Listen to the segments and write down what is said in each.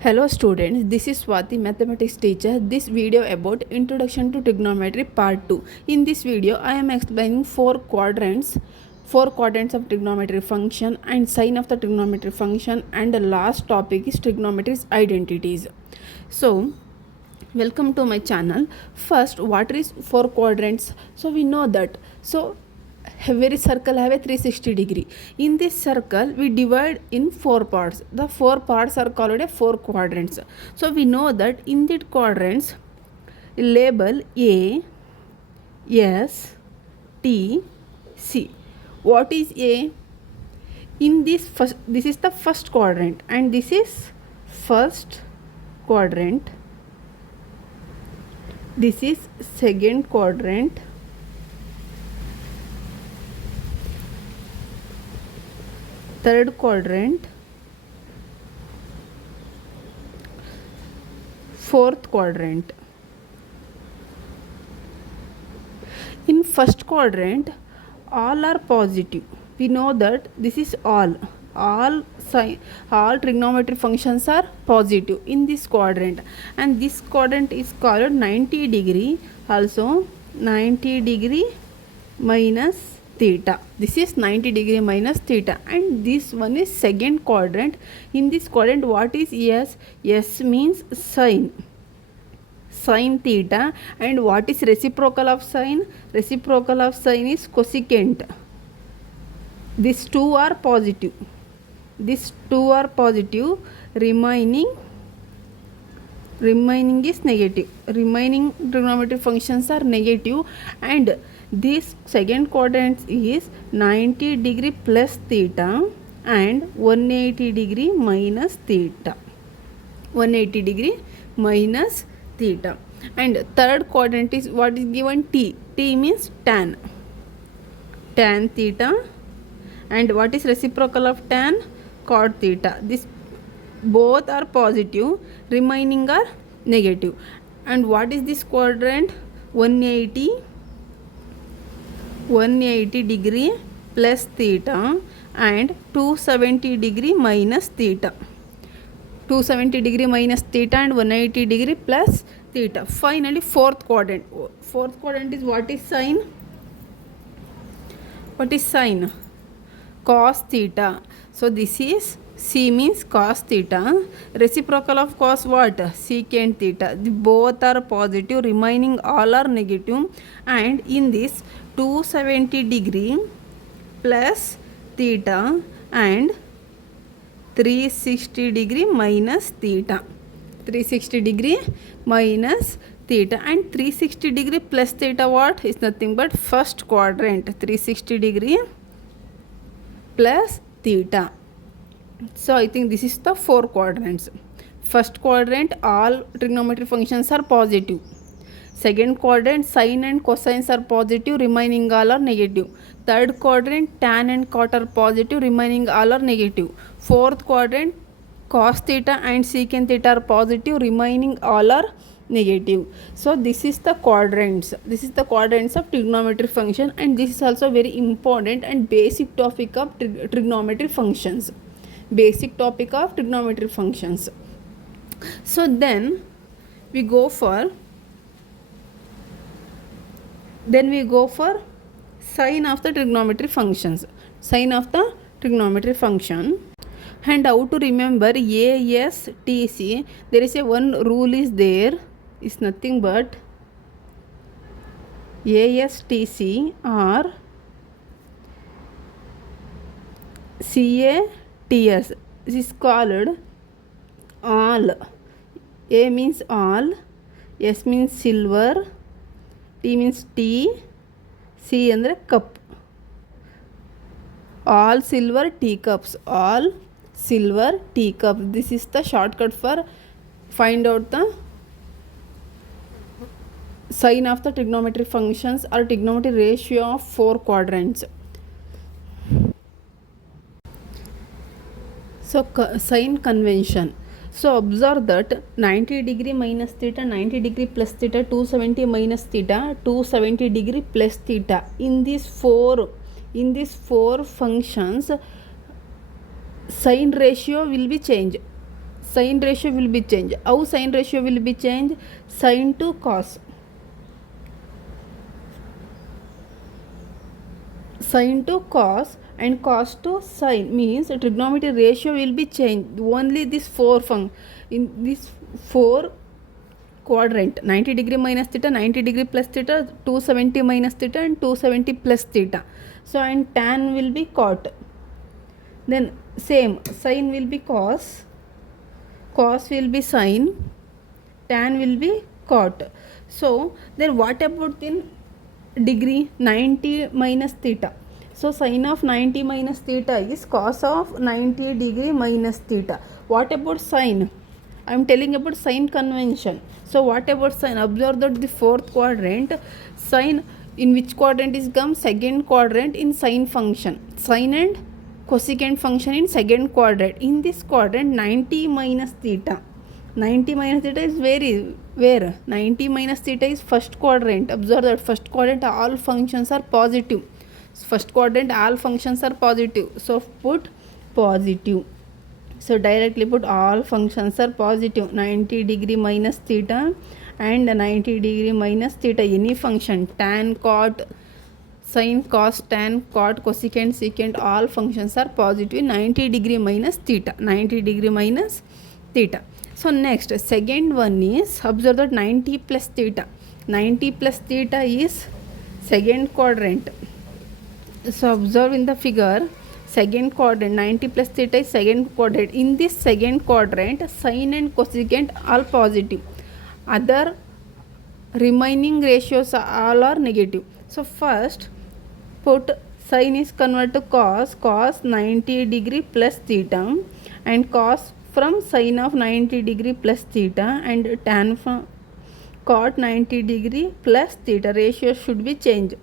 Hello students, this is Swati, mathematics teacher. This video about introduction to trigonometry part 2. In this video, I am explaining four quadrants of trigonometry function and sign of the trigonometry function, and the last topic is trigonometry's identities. So, welcome to my channel. First, what is four quadrants? So we know that. So every circle have a 360 degree. In this circle we divide in four parts. The four parts are called a four quadrants. So we know that in the quadrants label A, S, T, C. What is A? In this first, this is the first quadrant and this is first quadrant. This is second quadrant. Third quadrant, fourth quadrant. In first quadrant, all are positive. We know that this is all trigonometry functions are positive in this quadrant, and this quadrant is called 90 degree, also 90 degree minus theta. This is 90 degree minus theta, and this one is second quadrant. In this quadrant, what is S? S means sine theta. And what is reciprocal of sine? Reciprocal of sine is cosecant. These two are positive. Remaining is negative. Remaining trigonometric functions are negative, and this second quadrant is 90 degree plus theta and 180 degree minus theta. 180 degree minus theta. And third quadrant is what is given? T. T means tan theta. And what is reciprocal of tan? Cot theta. This both are positive, remaining are negative. And what is this quadrant? 180 degree plus theta and 270 degree minus theta. 270 degree minus theta and 180 degree plus theta. Finally, fourth quadrant. Fourth quadrant is what is sine? What is sine? Cos theta. So this is C means cos theta. Reciprocal of cos what? Secant theta. Both are positive, remaining all are negative. And in this 270 degree plus theta and 360 degree minus theta. 360 degree minus theta and 360 degree plus theta what is nothing but first quadrant. 360 degree plus theta. So I think this is the four quadrants. First quadrant, all trigonometry functions are positive. Second quadrant, sine and cosines are positive, remaining all are negative. Third quadrant, tan and cot are positive, remaining all are negative. Fourth quadrant, cos theta and secant theta are positive, remaining all are negative. So this is the quadrants. This is the quadrants of trigonometry function, and this is also very important and basic topic of trigonometry functions. Basic topic of trigonometry functions. So then we go for sign of the trigonometry functions. Sign of the trigonometry function. And how to remember A, S, T, C? There is a one rule is there. Is nothing but A, S, T, C or C, A, T, S. This is called all. A means all, S means silver, T means tea, C andre cup. All silver teacups. All silver teacups. This is the shortcut for find out the sign of the trigonometry functions or trigonometry ratio of four quadrants. So sign convention. So observe that 90 degree minus theta, 90 degree plus theta, 270 minus theta, 270 degree plus theta. In these four functions, sign ratio will be changed. Sine ratio will be changed. How sine ratio will be changed? Sine to cos. Sine to cos and cos to sine means trigonometry ratio will be changed. Only this in this 4 quadrant, 90 degree minus theta, 90 degree plus theta, 270 minus theta and 270 plus theta. So and tan will be cot. Then same, sine will be cos, cos will be sine, tan will be cot. So then what about in degree? 90 minus theta. So sine of 90 minus theta is cos of 90 degree minus theta. What about sine? I am telling about sine convention. So what about sine? Observe that the fourth quadrant, sine in which quadrant is come? Second quadrant in sine function. Sine and cosecant function in second quadrant. In this quadrant 90 minus theta. 90 minus theta is where? 90 minus theta is first quadrant. Observe that first quadrant all functions are positive. First quadrant all functions are positive. So put positive. So directly put all functions are positive. 90 degree minus theta and 90 degree minus theta. Any function, tan, cot, sine, cos, tan, cot, cosecant, secant, all functions are positive. 90 degree minus theta. 90 degree minus theta. So next, second one is, observe that 90 plus theta. 90 plus theta is second quadrant. So observe in the figure, second quadrant, 90 plus theta is second quadrant. In this second quadrant, sine and cosecant all positive. Other remaining ratios all are negative. So first put sine is converted to cos, cos 90 degree plus theta, and cos from sine of 90 degree plus theta, and tan from cot 90 degree plus theta. Ratio should be changed.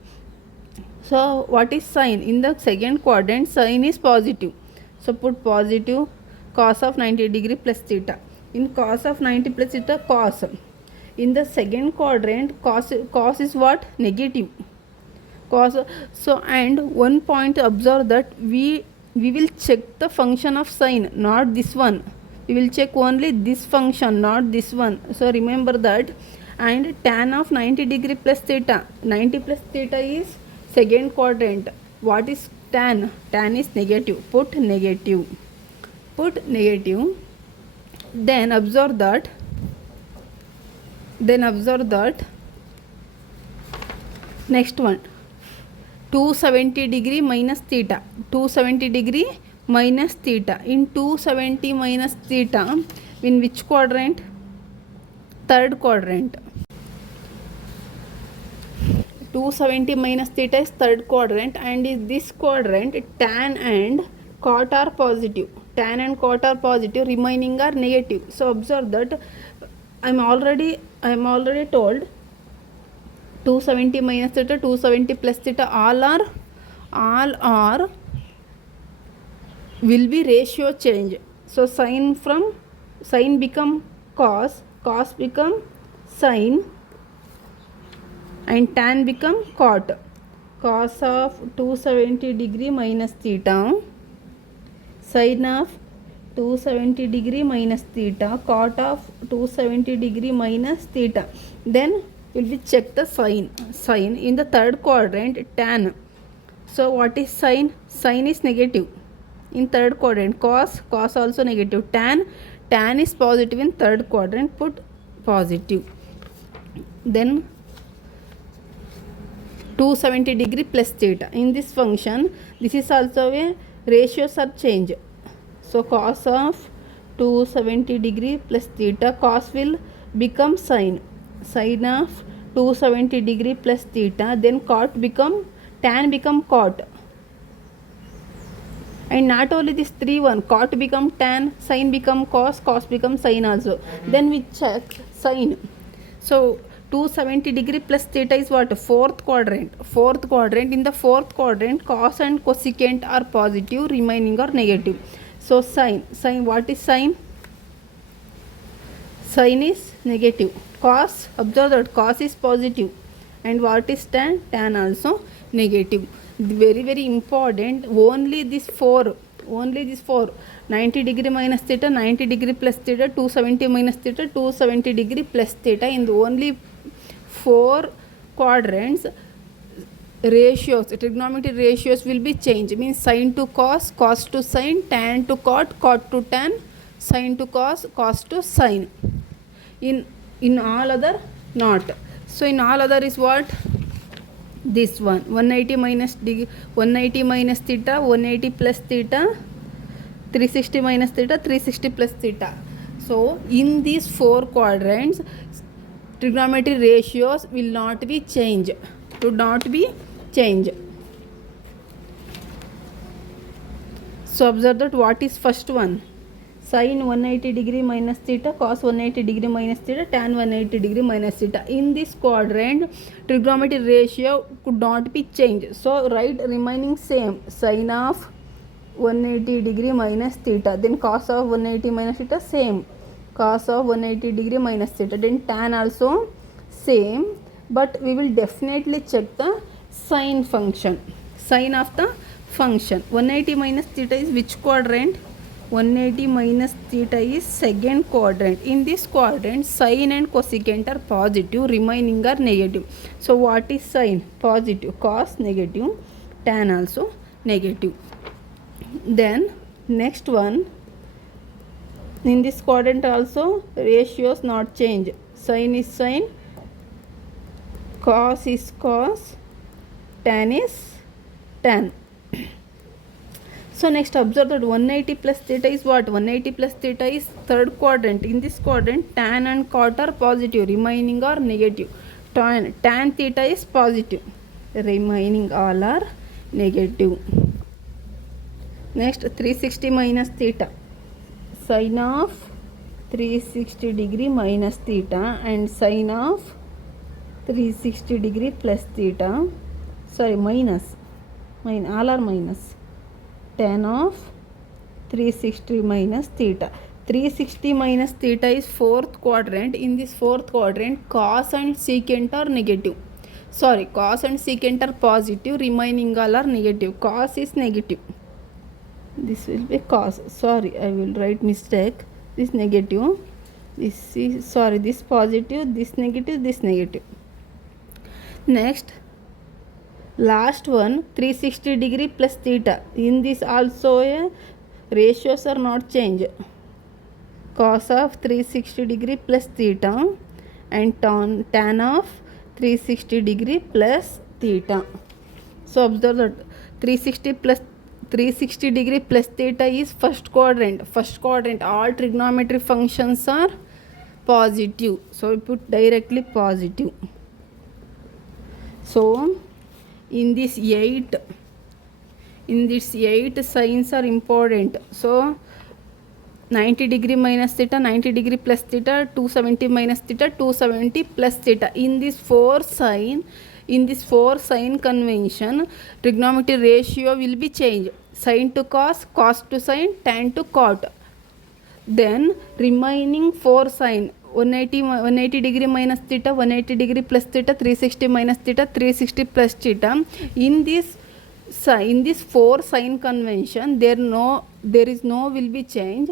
So what is sine? In the second quadrant sine is positive. So put positive cos of 90 degree plus theta. In cos of 90 plus theta, cos. In the second quadrant cos is what? Negative. Cos. So and one point, observe that we will check the function of sine, not this one. We will check only this function, not this one. So remember that. And tan of 90 degree plus theta. 90 plus theta is second quadrant. What is tan? Tan is negative. Put negative. Put negative. Then observe that. Next one, 270 degree minus theta. 270 degree minus theta. In 270 minus theta, in which quadrant? Third quadrant. 270 minus theta is third quadrant, and in this quadrant tan and cot are positive. Tan and cot are positive, remaining are negative. So observe that I am already told 270 minus theta, 270 plus theta, all are will be ratio change. So sine become cos, cos become sine, and tan become cot. Cos of 270 degree minus theta, sine of 270 degree minus theta, cot of 270 degree minus theta. Then will be check the sine. Sine in the third quadrant, tan. So what is sine? Sine is negative in third quadrant. Cos also negative. Tan is positive in third quadrant. Put positive. Then 270 degree plus theta. In this function, this is also a ratios are change. So cos of 270 degree plus theta, cos will become sine. Sine of 270 degree plus theta, then tan become cot. And not only this 3 cot become tan, sine become cos, cos become sine also. Then we check sine. So 270 degree plus theta is what? Fourth quadrant. In the fourth quadrant, cos and cosecant are positive, remaining are negative. So sine, what is sine? Sine is negative. Cos, observe that cos is positive. And what is tan? Tan also negative. Very important. Only these four only this 4, 90 degree minus theta, 90 degree plus theta, 270 minus theta, 270 degree plus theta. In the only 4 quadrants, ratios, trigonometry ratios will be changed, means sin to cos, cos to sin, tan to cot, cot to tan, sin to cos, cos to sin. In all other not. So in all other is what? This one, 180 minus 180 minus theta, 180 plus theta, 360 minus theta, 360 plus theta. So in these 4 quadrants, trigonometry ratios will not be changed. To not be changed. So observe that what is first one? Sin 180 degree minus theta, cos 180 degree minus theta, tan 180 degree minus theta. In this quadrant, trigonometry ratio could not be changed. So write remaining same, sin of 180 degree minus theta, then cos of 180 minus theta same, cos of 180 degree minus theta, then tan also same, but we will definitely check the sin function, sin of the function. 180 minus theta is which quadrant? 180 minus theta is second quadrant. In this quadrant, sin and cosecant are positive, remaining are negative. So what is sin? Positive, cos negative, tan also negative. Then next one, in this quadrant also ratios not change. Sin is sin, cos is cos, tan is tan. So next observe that 180 plus theta is what? 180 plus theta is third quadrant. In this quadrant, tan and cot are positive, remaining are negative. Tan theta is positive, remaining all are negative. Next 360 minus theta, sin of 360 degree minus theta and sin of 360 degree plus theta, sorry minus, all are minus, tan of 360 minus theta. 360 minus theta is fourth quadrant. In this fourth quadrant, cos and secant are negative. Sorry, cos and secant are positive, remaining all are negative. Cos is negative. This will be cos. Sorry, I will write mistake. This negative. This is, sorry, this positive, this negative, this negative. Next, last one, 360 degree plus theta. In this also ratios are not changed. Cos of 360 degree plus theta and tan of 360 degree plus theta. So observe that 360 degree plus theta is first quadrant. First quadrant, all trigonometry functions are positive. So we put directly positive. So in this 8 signs are important. So 90 degree minus theta, 90 degree plus theta, 270 minus theta, 270 plus theta. In this 4 sign convention, trigonometry ratio will be changed. Sin to cos, cos to sin, tan to cot. Then remaining 4 sign, 180 degree minus theta, 180 degree plus theta, 360 minus theta, 360 plus theta. In this 4 sign convention, there is no will be change.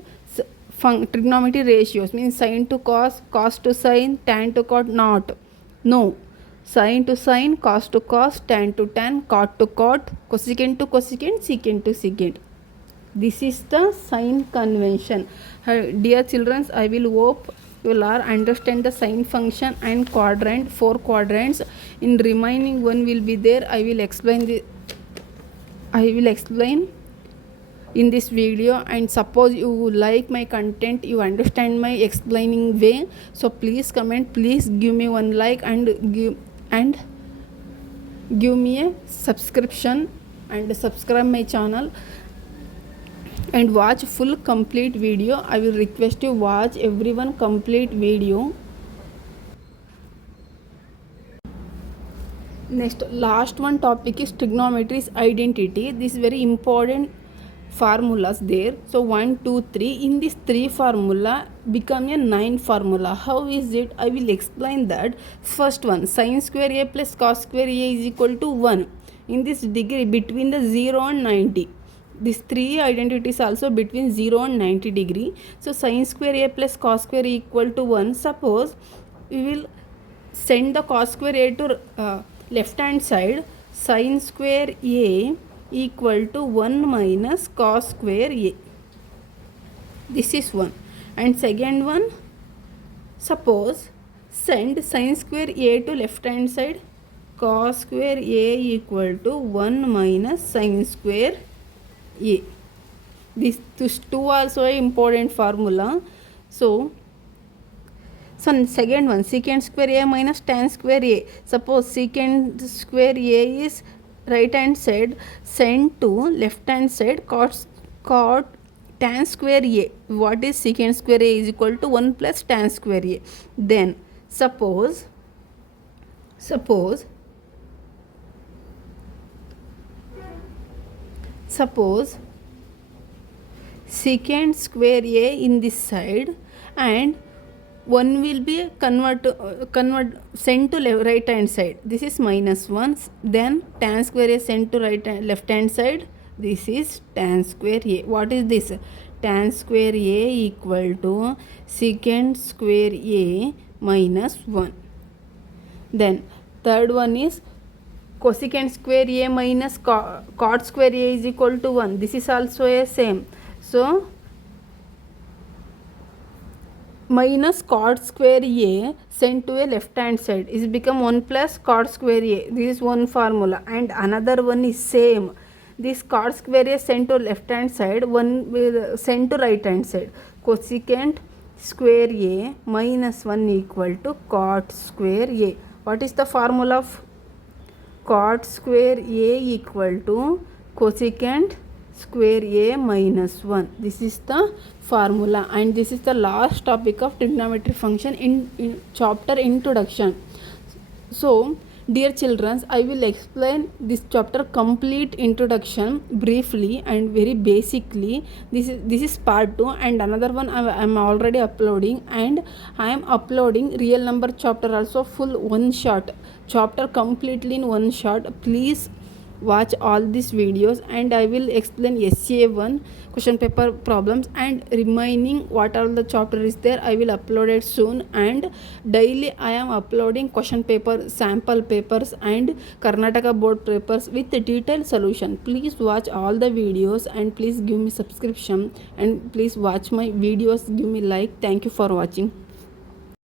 Trigonometry ratios means sin to cos, cos to sin, tan to cot, not. No. Sin to sin, cos to cos, tan to tan, cot to cot, cosecant to cosecant, secant to secant. This is the sign convention. Dear children, I will hope you will understand the sin function and quadrant, 4 quadrants. In remaining one will be there. I will explain in this video, and suppose you like my content, you understand my explaining way, so please comment, please give me one like and give me a subscription and subscribe my channel and watch full complete video. I will request you watch everyone complete video. Next, last one topic is trigonometry's identity. This is very important formulas there. So 1, 2, 3. In this 3 formula become a 9 formula. How is it? I will explain that. First one, sin square a plus cos square a is equal to 1. In this degree between the 0 and 90. these three identities also between 0 and 90 degree. So sin square a plus cos square a equal to 1. Suppose we will send the cos square a to left hand side. Sin square a equal to 1 minus cos square a. This is one. And second one, suppose send sin square a to left hand side. Cos square a equal to 1 minus sin square a. These two also a important formula. So second one, secant square a minus tan square a. Suppose secant square a is right hand side, send to left hand side cot tan square a. What is secant square a is equal to 1 plus tan square a. Then suppose secant square a in this side and 1 will be sent to right hand side. This is minus 1. Then tan square a sent to left hand side. This is tan square a. What is this? Tan square a equal to secant square a minus 1. Then third one is cosecant square a minus cot square a is equal to 1. This is also a same. So minus cot square a sent to a left hand side is become 1 plus cot square a. This is one formula. And another one is same. This cot square a sent to left hand side, one will sent to right hand side. Cosecant square a minus 1 equal to cot square a. What is the formula of cot square a equal to cosecant square a minus 1? This is the formula, and this is the last topic of trigonometry function in chapter introduction. So dear children, I will explain this chapter complete introduction briefly and very basically. This is part 2, and another one I am already uploading, and I am uploading real number chapter also, full one shot chapter completely in one shot. Please watch all these videos, and I will explain SA1 question paper problems, and remaining what all the chapter is there I will upload it soon. And daily I am uploading question paper, sample papers and Karnataka board papers with the detailed solution. Please watch all the videos and please give me subscription, and please watch my videos, give me like. Thank you for watching.